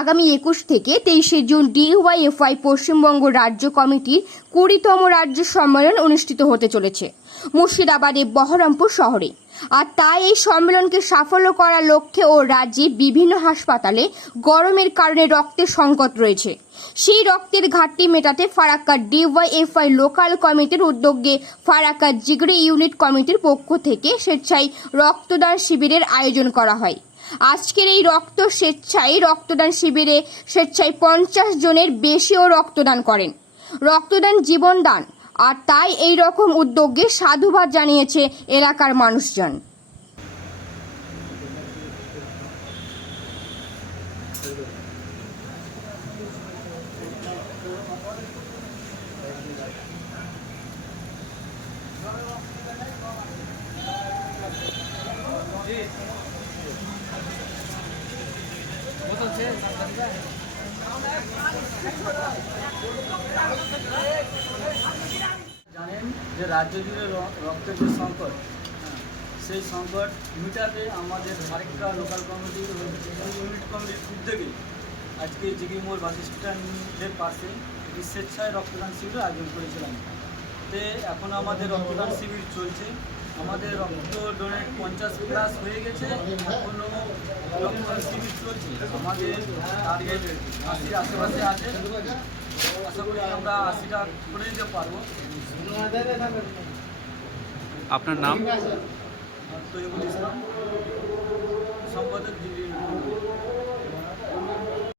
আগামী একুশ থেকে তেইশে জুন ডিওয়াইএফআই পশ্চিমবঙ্গ রাজ্য কমিটির কুড়িতম রাজ্য সম্মেলন অনুষ্ঠিত হতে চলেছে। মুর্শিদাবাদের বহরমপুর শহরে। আর তাই এই সম্মেলনকে সাফল্য করার লক্ষ্যে ও রাজ্যে বিভিন্ন হাসপাতালে গরমের কারণে রক্তের সংকট রয়েছে। সেই রক্তের ঘাটতি মেটাতে ফারাক্কা ডিওয়াইএফআই লোকাল কমিটির উদ্যোগে ফারাক্কা জিগড়ি ইউনিট কমিটির পক্ষ থেকে স্বেচ্ছায় রক্তদান শিবিরের আয়োজন করা হয়। আজকের এই রক্ত স্বেচ্ছায় রক্তদান শিবিরে স্বেচ্ছায় পঞ্চাশ জনের বেশিও রক্তদান করেন। রক্তদান জীবনদান আর তাই এই রকম উদ্যোগে সাধুবাদ জানিয়েছে এলাকার মানুষজন। জানেন যে রাজ্য জুড়ে রক্তের যে সংকট, সেই সংকট মিটাতে আমাদের ফারেক্কা লোকাল কমিটি ইউনিট কমিটির উদ্যোগে আজকে জিগিমোর বাস স্ট্যান্ডের পাশে একটি স্বেচ্ছায় রক্তদান শিবির আয়োজন করেছিলাম। তে এখন আমাদের রক্তদান শিবির চলছে। আমাদের রক্ত ডোনেট পঞ্চাশ প্লাস হয়ে গেছে এখনও রক্তদান শিবির চলছে। আমাদের টার্গেট আশির আশেপাশে আছে। আশা করি আমরা আশিটা করে দিতে পারব। আপনার নাম? তৈবুল ইসলাম। সম্পাদক